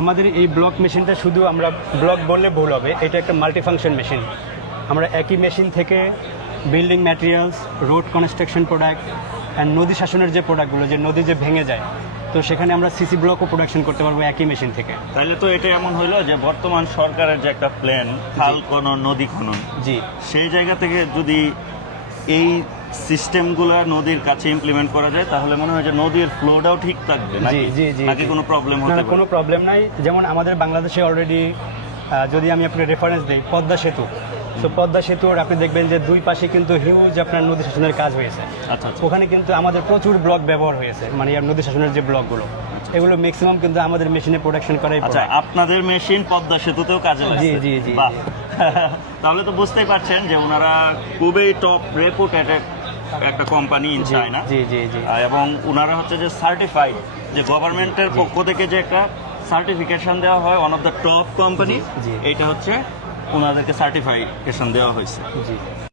আমাদের এই ব্লক মেশিনটা শুধু আমরা ব্লক বললে ভুল হবে, এটা একটা মাল্টিফাংশন মেশিন। আমরা একই মেশিন থেকে building materials, road construction product and নদী শাসনের যে প্রোডাক্টগুলো, যে নদী যে ভেঙে যায়, তো সেখানে আমরা সিসি ব্লকও প্রোডাকশন করতে পারবো একই মেশিন থেকে। তাহলে তো এটা এমন হইলো যে বর্তমান সরকারের যে একটা প্ল্যান খাল খনন, নদী খনন, জি, সেই জায়গা থেকে যদি এই সিস্টেমগুলো নদীর কাছে ইমপ্লিমেন্ট করা যায় তাহলে মনে হয় যে নদীর ফ্লোটাও ঠিক থাকবে নাকি? জি, জি, নাকি জি। কোনো প্রবলেম না হতে না, পারে? কোনো প্রবলেম নাই। যেমন আমাদের বাংলাদেশে অলরেডি যদি আমি আপনাকে রেফারেন্স দিই, পদ্মা সেতু। তো পদ্মা সেতুর আপনি দেখবেন যে দুই পাশে কিন্তু হিউজ আপনার নদী শাসনের কাজ হয়েছে। আচ্ছা আচ্ছা। ওখানে কিন্তু আমাদের প্রচুর ব্লক ব্যবহার হয়েছে, মানে আর নদী শাসনের যে ব্লকগুলো, এগুলো ম্যাক্সিমাম কিন্তু আমাদের মেশিনে প্রোডাকশন করাই আচ্ছা, product। আপনাদের মেশিন পদ্মা সেতুতেও কাজে লাগছে? জি, জি। বাহ। তাহলে তো বুঝতেই পারছেন যে ওনারা খুবই টপ রেপুটেড একটা কোম্পানি ইন চায়না। জি, জি, জি। এবং ওনারা হচ্ছে যে সার্টিফাইড, যে গভর্নমেন্টের পক্ষ থেকে যে একটা সার্টিফিকেশন দেওয়া হয় one of the top company, জি। এইটা হচ্ছে ওনাদেরকে সার্টিফিকেশন দেওয়া হয়েছে। জি।